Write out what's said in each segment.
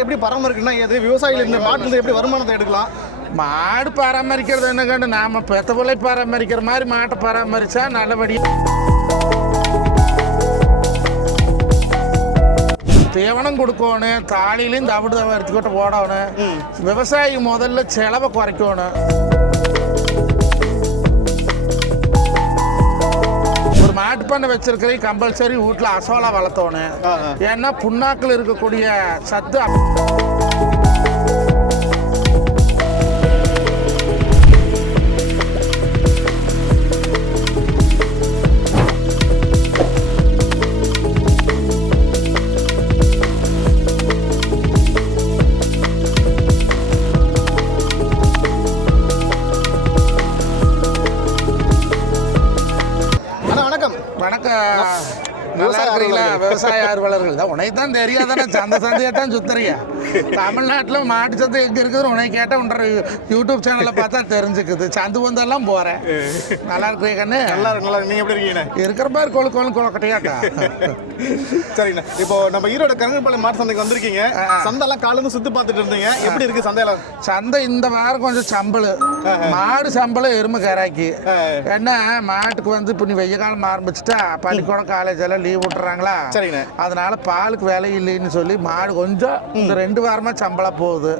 மாடெல்லாம் எப்படி பராமரிக்கணும்னா எது? விவசாயிகள் இந்த மாட்டுல எப்படி வருமானத்தை எடுக்கலாம்? மாடு பராமரிக்கிறது என்ன கண்டு நாம பெத்த பிள்ளை பராமரிக்கிற மாதிரி மாட்டை பராமரிச்சா நல்லபடியா தீவனம் கொடுக்கணும் தாலிலையும் தவிடு தவிர எடுத்துக்கிட்டு ஓடணும் விவசாயி முதல்ல செலவை குறைக்கணும். மாட்டு பண்ணை வச்சிருக்கிற கம்பல்சரி வீட்டில் அசோலா ஆ. ஏன்னா புண்ணாக்கில் இருக்கக்கூடிய சத்து வணக்கம் நல்லா விவசாய இருக்கிறீங்களா ஆர்வலர்கள். விவசாய ஆர்வலர்கள். தான் உனக்கு தான் தெரியாதானே? சந்தை சந்தையை தான் சுத்துறியா தமிழ்நாட்டில் மாட்டு சந்தை எங்கே இருக்குது உனக்கு கேட்டால் உன்ற யூடியூப் சேனலை பார்த்தா தெரிஞ்சுக்குது. சந்து வந்தெல்லாம் போகிறேன் நல்லா இருக்கிறீங்க கண்ணு? நல்லா இருக்கு நல்லா இருக்கு. நீங்க எப்படி இருக்கீங்கண்ணே இருக்கிற மாதிரி கொழு கொழு கொழக்கட்டையாக்கா சரிங்கண்ணா. இப்போ நம்ம ஈரோடு கருங்கல்பாளையம் மாட்டு சந்தைக்கு வந்திருக்கீங்க. சந்தைலாம் காலையில சுத்தி பார்த்துட்டு இருந்தீங்க. எப்படி இருக்கு சந்தையில சந்தை இந்த வாரம் கொஞ்சம் சம்பளு. மாடு சம்பளம் எருமை கராக்கி. என்ன மாட்டுக்கு வந்து இப்போ நீ வெய்ய காலம் ஆரம்பிச்சிட்டா பள்ளிக்கூடம் காலேஜ் எல்லாம் லீவ் விட்டுறாங்களா? சரிண்ணே அதனால பாலுக்கு விலை இல்லைன்னு சொல்லி மாடு கொஞ்சம் இந்த ரெண்டு வாரமா சம்பளம் போகுது.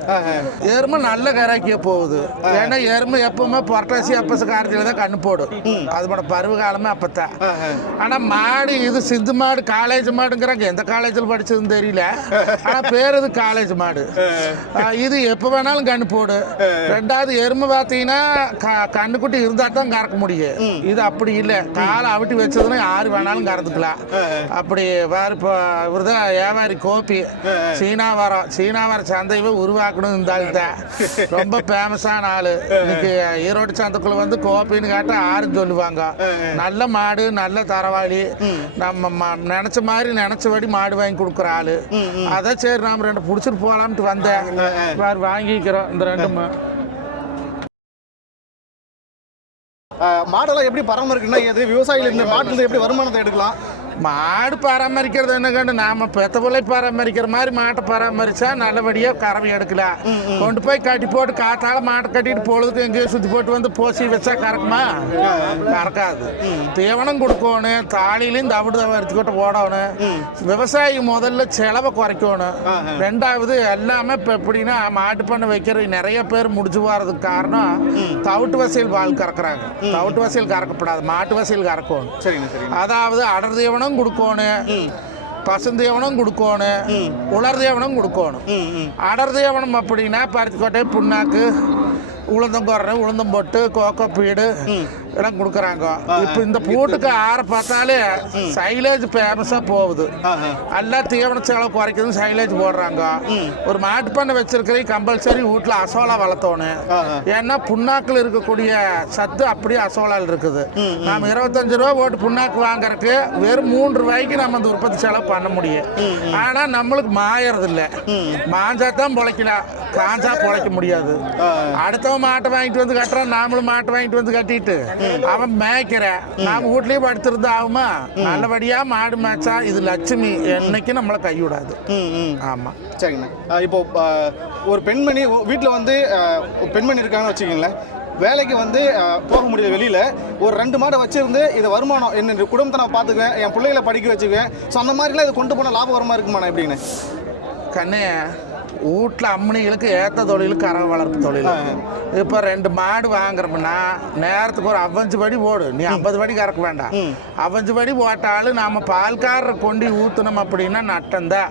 எருமை நல்ல கராக்கிய போகுது. ஏன்னா எருமை எப்பவுமே புரட்டாசி அப்பச காரத்தில் தான் கண்ணு போடும். அதோட பருவ காலமே அப்பத்தான். ஆனா மாடு இது சிந்து மாடு காலேஜ் மாடுங்கிறாங்க. எந்த காலேஜில் படிச்சதுன்னு தெரியல. ஆனா பேர் இது காலேஜ் மாடு. இது எப்போ வேணாலும் கண்ணு போடு. ரெண்டாவது எருமை பார்த்தீங்கன்னா கண்ணுக்குட்டி இருந்தா தான் கறக்க முடியும். இது அப்படி இல்லை. காலை அவிட்டி வச்சதுன்னா யாரு வேணாலும் கறந்துக்கலாம். அப்படி வேறு இப்போ இவர் தான் வியாபாரி கோபி சீனாவரம் சீனாவரம் சந்தையை உருவாக்கணும் இந்த ஆள் தான் ரொம்ப ஃபேமஸான ஆள். இன்னைக்கு ஈரோடு சந்தைக்குள்ள வந்து கோபின்னு கேட்டால் ஆறுன்னு சொல்லுவாங்க. நல்ல மாடு நல்ல தரவாளி. நம்ம ம- நினைச்ச மாதிரி நினைச்சபடி மாடு வாங்கி கொடுக்குற ஆளு. அதான் சரி நாம ரெண்டு பிடிச்சிட்டு போகலாம்ட்டு வந்தேன். வேறு வாங்கிக்கிறோம் இந்த ரெண்டு மா- அஹ், மாடெல்லாம் எப்படி பராமரிக்கணும்னா எது விவசாயிகள் இந்த மாட்டுல எப்படி வருமானத்தை எடுக்கலாம்? மாடு பராமரிக்கிறது என்ன கண்டு நாம பெத்த பிள்ளை பராமரிக்கிற மாதிரி மாட்டை பராமரிச்சா நல்லபடியா கறவை எடுக்கலாம் கொண்டு போய் கட்டி போட்டு காத்தால மாட்டை கட்டிட்டு பொழுதுக்கு எங்கேயோ சுத்தி போட்டு வந்து போசி வச்சா கறக்குமா? கறக்காது. தீவனம் கொடுக்கணும் தாலிலையும் தவிடு தவிர எடுத்துக்கிட்டு ஓடணும். விவசாயி முதல்ல செலவை குறைக்கணும். ரெண்டாவது எல்லாமே இப்போ எப்படின்னா மாட்டு பண்ணை வைக்கிற நிறைய பேர் முடிச்சு போறதுக்கு காரணம் தவிட்டு வசையில் பால் கறக்குறாங்க. தவிட்டு வசையில் கறக்கப்படாது மாட்டு வசையில் கறக்கணும். அதாவது அடர் தீவனம் கொடுக்கணும் பசுந்தீவனம் கொடுக்கணும் உலர் தீவனம் கொடுக்கணும் அடர் தீவனம் அப்படின்னா பருத்திக்கொட்டை புண்ணாக்கு உளுந்தங்கொரை உளுந்தம் போட்டு கோக்கோ பீடு எல்லாம் கொடுக்குறாங்க. இப்போ இந்த பூட்டுக்கு ஆற பார்த்தாலே சைலேஜ் ஃபேமஸாக போகுது. எல்லாம் தீவன செலவு குறைக்குதுன்னு சைலேஜ் போடுறாங்க. ஒரு மாட்டு பண்ணை வச்சிருக்கிற கம்பல்சரி வீட்டில் அசோலா வளர்த்தோணும். ஏன்னா புண்ணாக்கில் இருக்கக்கூடிய சத்து அப்படியே அசோலால் இருக்குது. நாம இருபத்தஞ்சு ரூபா போட்டு புண்ணாக்கு வாங்குறதுக்கு வெறும் மூன்று ரூபாய்க்கு நம்ம அந்த உற்பத்தி செலவு பண்ண முடியும். ஆனா நம்மளுக்கு மாயறது இல்ல மாஞ்சா தான் பொழைக்கலாம் காஞ்சா பொழைக்க முடியாது. அடுத்தவன் மாட்டை வாங்கிட்டு வந்து கட்டுறான் நாமளும் மாட்டை வாங்கிட்டு வந்து கட்டிட்டு. அவன் மேய்க்கிறேன். நாம வீட்லயே படுத்திருந்தா ஆகுமா? நல்லபடியா மாடு மேய்ச்சா இது லட்சுமி என்னைக்கும் நம்மளை கைவிடாது. ஆமா. சரிங்கண்ணா இப்போ ஒரு பெண்மணி வீட்டில் வந்து பெண்மணி இருக்காங்கன்னு வச்சுக்கோங்களேன். வேலைக்கு வந்து போக முடியல வெளியில். ஒரு ரெண்டு மாடை வச்சிருந்து இது வருமானம் என்ன குடும்பத்தை நான் பார்த்துக்குவேன் என் பிள்ளைகளை படிக்க வச்சுக்குவேன். ஸோ அந்த மாதிரிலாம் இது கொண்டு போனால் லாபகரமாக இருக்குமாண்ணா எப்படின்னு கண்ணே வீட்டில் அம்மனிகளுக்கு ஏற்ற தொழில் கறவை வளர்ப்பு தொழில். இப்போ ரெண்டு மாடு வாங்குறோம்னா நேரத்துக்கு ஒரு அவஞ்சு படி போடு நீ ஐம்பது படி கறக்க வேண்டாம். அவஞ்சு படி போட்டாலும் நாம பால்காரரை கொண்டு ஊற்றணும் அப்படின்னா நட்டம்தான்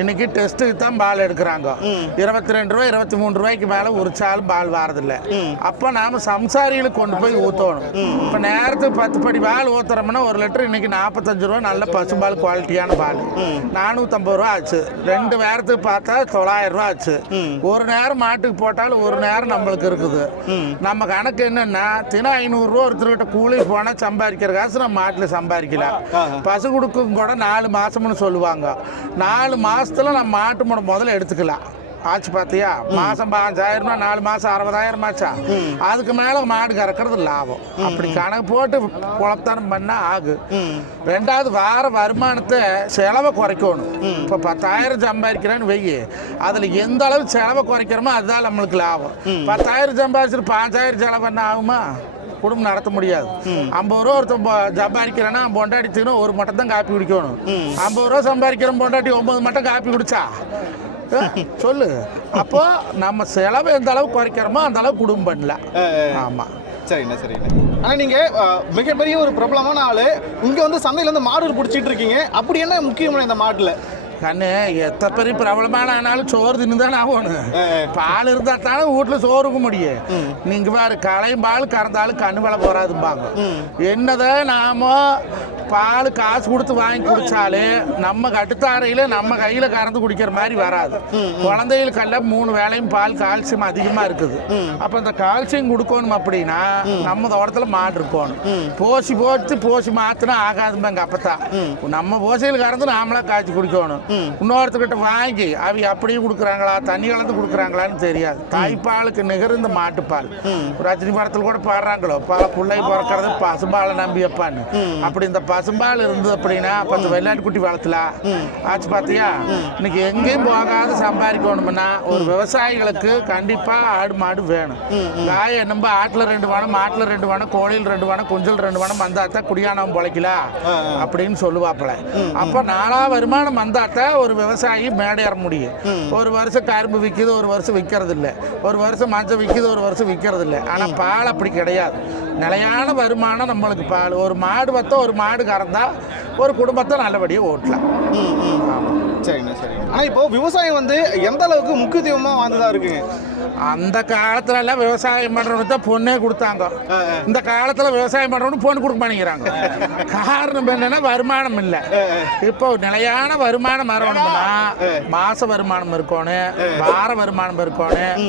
இன்னைக்கு டெஸ்ட்டுக்கு தான் பால் எடுக்கிறாங்க. இருபத்தி ரெண்டு ரூபாய் இருபத்தி மூணு ரூபாய்க்கு மேலே உரிச்சாலும் பால் வாரதில்ல. அப்போ நாம சம்சாரிகளுக்கு கொண்டு போய் ஊற்றணும் இப்போ நேரத்துக்கு பத்து படி பால் ஊத்துறோம்னா ஒரு லிட்டர் இன்னைக்கு நாற்பத்தஞ்சு ரூபா நல்ல பசும்பால் குவாலிட்டியான பால். நானூற்றம்பது ரூபா ஆச்சு. ரெண்டு நேரத்துக்கு பார்த்தா தொள்ளாயிரம் ரூபா ஆச்சு. ஒரு நேரம் மாட்டுக்கு போட்டாலும் ஒரு நேரம் நம்மளுக்கு இருக்குது. நம்ம கணக்கு என்னன்னா தினம் ஐநூறுரூவா ஒருத்தர்கிட்ட கூலி போனால் சம்பாதிக்கிற காசு நம்ம மாட்டில் சம்பாதிக்கலாம் பசு கொடுக்கும் கூட நாலு மாசம்னு சொல்லுவாங்க. நாலு மாசத்துல நம்ம மாட்டு முட முதல்ல எடுத்துக்கலாம். ஆச்சு பார்த்தியா மாசம் பாஞ்சாயிரம்னா நாலு மாசம் அறுபதாயிரம் ஆச்சா? அதுக்கு மேல மாடு கறக்கிறது லாபம். அப்படி கணக்கு போட்டு குளத்தானம் பண்ணா ஆகு. ரெண்டாவது வார வருமானத்தை செலவை குறைக்கணும். இப்போ பத்தாயிரம் சம்பாதிக்கிறேன்னு வெய்யி அதில் எந்த அளவு செலவை குறைக்கிறோமோ அதுதான் நம்மளுக்கு லாபம். பத்தாயிரம் சம்பாதிச்சிட்டு பாஞ்சாயிரம் செலவு பண்ண ஆகுமா? குடும்பம் நடத்த முடியாது. ஐம்பது ரூபா ஒருத்தன் சம்பாதிக்கிறான்னா பொண்டாட்டி தின்னு ஒரு மட்டும் தான் காப்பி குடிக்கணும். ஐம்பது ரூபா சம்பாதிக்கிற பொண்டாட்டி ஒன்பது மட்டும் காப்பி குடிச்சா? சொல்லு. அப்போ நம்ம செலவு எந்த அளவு குறைக்கிறோமோ அந்த அளவு குடும்பம் பண்ணலாம் ஆமாம் சரிண்ணே சரிண்ணே. ஆனால் நீங்கள் மிகப்பெரிய ஒரு பிரபலமான ஆள். இங்கே வந்து சந்தையில் வந்து மாடு பிடிச்சிட்டு இருக்கீங்க. அப்படி என்ன முக்கியமான இந்த மாட்டில்? கண்ணு எத்த பெரிய பிரபலமான ஆனாலும் சோறு தின்னு தானே ஆகணும் பால் இருந்தா தானே வீட்டில் சோறுக்க முடியும். நீங்க பாரு களையும் பால் கறந்தாலும் கண்ணு விலை போறாதும்பாங்க. என்னதான் நாம பால் காசு கொடுத்து வாங்கி குடிச்சாலே நம்ம கட்டுத்தாரையில நம்ம கையில கறந்து குடிக்கிற மாதிரி வராது. குழந்தைகளுக்கெல்லாம் மூணு வேளையும் பால் கால்சியம் அதிகமா இருக்குது. அப்ப இந்த கால்சியம் கொடுக்கணும் அப்படின்னா நம்ம தோட்டத்துல மாடு இருக்கணும். போசி போட்டு போசி மாத்தினா ஆகாதும்பாங்க அப்பத்தான். நம்ம போசையில் கறந்து நாமளா காய்ச்சி குடிக்கணும். இன்னொருத்தர்கிட்ட வாங்கி அவி அப்படியே கொடுக்குறாங்களா தண்ணி கலந்து கொடுக்குறாங்களான்னு தெரியாது. தாய்ப்பாலுக்கு நிகர் இந்த மாட்டுப்பால் ரஜினி படத்தில் கூட பாடுறாங்களோ பல பிள்ளை பிறக்கிறது பசுபாலை நம்பியப்பான்னு. அப்படி இந்த பசும்பால் இருந்தது அப்படின்னா பத்து வெள்ளாட்டு குட்டி வளர்த்தலாம் ஆச்சு பார்த்தியா இன்னைக்கு எங்கேயும் போகாத சம்பாதிக்கணும்னா ஒரு விவசாயிகளுக்கு கண்டிப்பா ஆடு மாடு வேணும். காய நம்ம ஆட்டுல ரெண்டு வனம் மாட்டுல ரெண்டு வனம் கோழியில் ரெண்டு வனம் குஞ்சல் ரெண்டு வனம் வந்தாத்தான் குடியானவன் பொழைக்கலாம் அப்படின்னு சொல்லுவாப்புல. அப்போ நாலா வருமானம் வந்தாத்தான் ஒரு விவசாயி மேடையேற முடியும். ஒரு வருஷம் கரும்பு விற்கிது ஒரு வருஷம் விற்கிறது இல்லை ஒரு வருஷம் மஞ்சள் விற்கிது ஒரு வருஷம் விற்கிறது இல்லை ஆனால் பால் அப்படி கிடையாது. நிலையான வருமானம் நம்மளுக்கு பால் ஒரு மாடு வத்தா ஒரு மாடு கறந்தா ஒரு குடும்பத்தை நல்லபடியாக ஓட்டலாம். ஆமாம் ஆனால் இப்போ விவசாயம் வந்து எந்த அளவுக்கு முக்கியத்துவமாக வாழ்ந்ததா இருக்குங்க? அந்த காலத்துல எல்லாம் விவசாயம் பண்றவனுக்கு தான் பொண்ணே கொடுத்தாங்க. இந்த காலத்துல விவசாயம் பண்றவனுக்கு பொண்ணு கொடுக்க மாட்டேங்கிறாங்க. காரணம் என்னன்னா வருமானம் இல்லை. இப்போ நிலையான வருமானம் வரணும்னா மாச வருமானம் இருக்கணும் வார வருமானம் இருக்கணும்.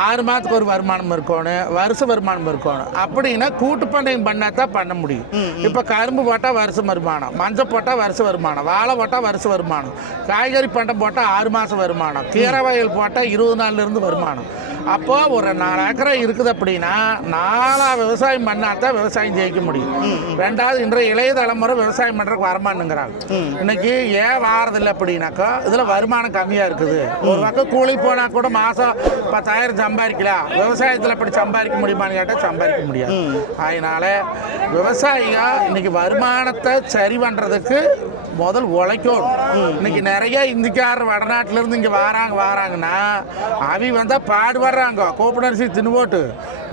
ஆறு மாதத்துக்கு ஒரு வருமானம் இருக்கணும் வருஷ வருமானம் இருக்கணும். அப்படின்னா கூட்டு பண்ணையம் பண்ணா தான் பண்ண முடியும் இப்போ கரும்பு போட்டால் வருஷம் வருமானம் மஞ்சள் போட்டால் வருஷ வருமானம் வாழை போட்டால் வருஷ வருமானம் காய்கறி பண்டம் போட்டால் ஆறு மாதம் வருமானம் கீரை வயல் போட்டால் இருபது நாள்ல இருந்து வருமானம். அப்போ ஒரு நாலு ஏக்கரை இருக்குது அப்படின்னா நாலா விவசாயம் பண்ணால் தான் விவசாயம் ஜெயிக்க முடியும். ரெண்டாவது இன்றைய இளைய தலைமுறை விவசாயம் பண்ணுறதுக்கு வரமானுங்கிறாங்க. இன்னைக்கு ஏன் வாரதில்லை அப்படின்னாக்கா இதில் வருமானம் கம்மியாக இருக்குது. ஒரு பக்கம் கூலி போனால் கூட மாதம் பத்தாயிரம் சம்பாதிக்கலாம். விவசாயத்தில் அப்படி சம்பாதிக்க முடியுமான்னு கேட்டால் சம்பாதிக்க முடியாது. அதனால விவசாயியா இன்னைக்கு வருமானத்தை சரி பண்ணுறதுக்கு முதல் உழைக்கும் இன்னைக்கு நிறைய இந்திக்காரர் வடநாட்டுல இருந்து இங்கே வராங்க வராங்கன்னா அவங்க வந்தால் பாடுபடுறாங்க கோப்பனரிசி தின்னுபோட்டு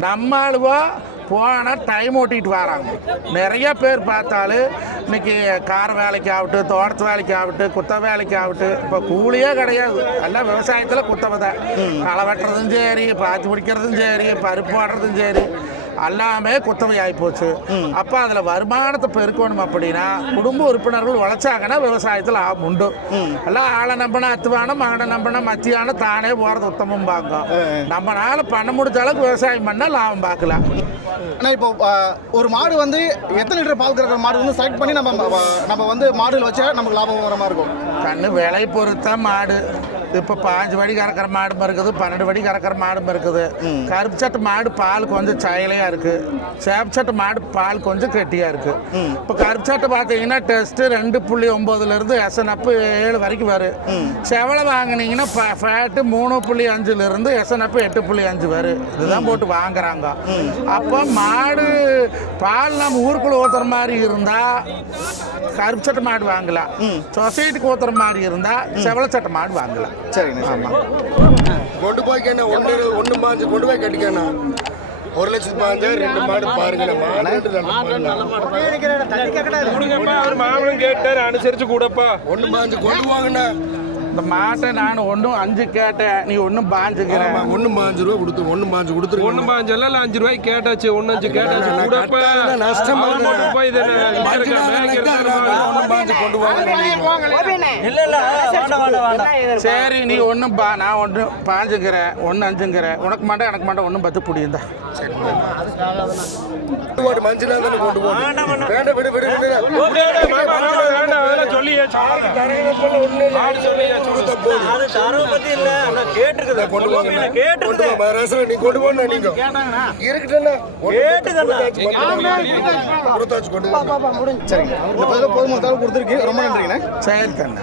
நம்ம ஆளுவோ போனால் டைம் ஓட்டிட்டு வராங்க. நிறைய பேர் பார்த்தாலும் இன்னைக்கு கார வேலைக்கு ஆகட்டும் தோட்டத்து வேலைக்கு ஆகட்டும் குத்த வேலைக்கு ஆகட்டும். இப்போ கூலியே கிடையாது. எல்லாம் விவசாயத்தில் குத்தவை தான். களை வெட்டுறதும் சரி பாத்தி பிடிக்கிறதும் சரி பருப்பு போடுறதும் சரி. எல்லாமே குத்தவை ஆகிப்போச்சு அப்போ அதில் வருமானத்தை பெருக்கணும் அப்படின்னா குடும்ப உறுப்பினர்கள் உழைச்சாங்கன்னா விவசாயத்தில் லாபம் உண்டு. எல்லாம் ஆளை நம்பினா அத்துவானம் மாடை நம்பினா மத்தியானம் தானே போகிறது உத்தமம் பார்க்கும் நம்மளால பண்ண முடிஞ்ச அளவுக்கு விவசாயம் பண்ணால் லாபம் பார்க்கலாம் ஆனால் இப்போ ஒரு மாடு வந்து எத்தனை லிட்டர் பால் கறக்கிற மாடு வந்து செலக்ட் பண்ணி நம்ம நம்ம வந்து மாடுகள் வச்சா நமக்கு லாபம் வர மாதிரி இருக்கும்? கண்ணு விலை பொறுத்தான் மாடு. இப்போ பாஞ்சு வடி கறக்கிற மாடும் இருக்குது பன்னெண்டு வடி கறக்கிற மாடும் இருக்குது கருப்பு சட்டை மாடு பால் கொஞ்சம் சயலையா இருக்கு. சேப்பு சட்டை மாடு பால் கொஞ்சம் கெட்டியா இருக்கு. இப்போ கருப்பு சட்டை பார்த்தீங்கன்னா டெஸ்ட் ரெண்டு புள்ளி ஒன்பதுல இருந்து எஸ்என்எப் ஏழு வரைக்கும் வரும் செவலை வாங்குனீங்கன்னா ஃபேட்டு மூணு புள்ளி அஞ்சுல இருந்து எஸ்என்எப் எட்டு புள்ளி அஞ்சு வரும் இதுதான் போட்டு வாங்குறாங்க. அப்போ மாடு பால் நம்ம ஊருக்குள்ள ஊத்துற மாதிரி இருந்தா கருப்பு சட்டை மாடு வாங்கலாம் சொசைட்டிக்கு ஊத்துற மாதிரி இருந்தா செவலை சட்டை மாடு வாங்கலாம் சரிண்ணே சரி ஆமா. கொண்டு போய் கேண்ணா ஒன்று ஒன்று பாஞ்சு கொண்டு போய் கட்டிக்கண்ணா. ஒரு லட்சத்து பாஞ்சு ரெண்டு மாடு பாருங்கண்ணா மாடு மாமனும் கேட்டாரு அனுசரிச்சு கூடப்பா. ஒன்று பாஞ்சு கொண்டு வாங்கண்ணா இந்த மாட்டை நான் ஒன்றும் அஞ்சு கேட்டேன். நீ ஒன்றும் பாஞ்சுக்கிற. ஆமா ஒன்று பாஞ்சு ரூபா கொடுத்து ஒன்று பாஞ்சு ஒண்ணு கொடுத்துருங்க பாஞ்சல்ல இல்ல அஞ்சு ரூபாய்க்கு கேட்டாச்சு ஒண்ணு அஞ்சு கேட்டாச்சு கட்டாத நஷ்டம் போய் ஒன்று பாஞ்சு சரி நீ ஒன்றும் பா நான் ஒன்று பாஞ்சுக்கிறேன் ஒன்று அஞ்சுங்கிறேன் உனக்கு மாட்டேன் எனக்கு மாட்டேன் ஒன்றும் பத்து புடியுந்தா மஞ்சள் கொண்டு போட்டு வேண்டாம் விடு விடு. விடு கொடுத்துருக்கு. ரொம்ப நன்றிங்கண்ணே. சரி கண்ணா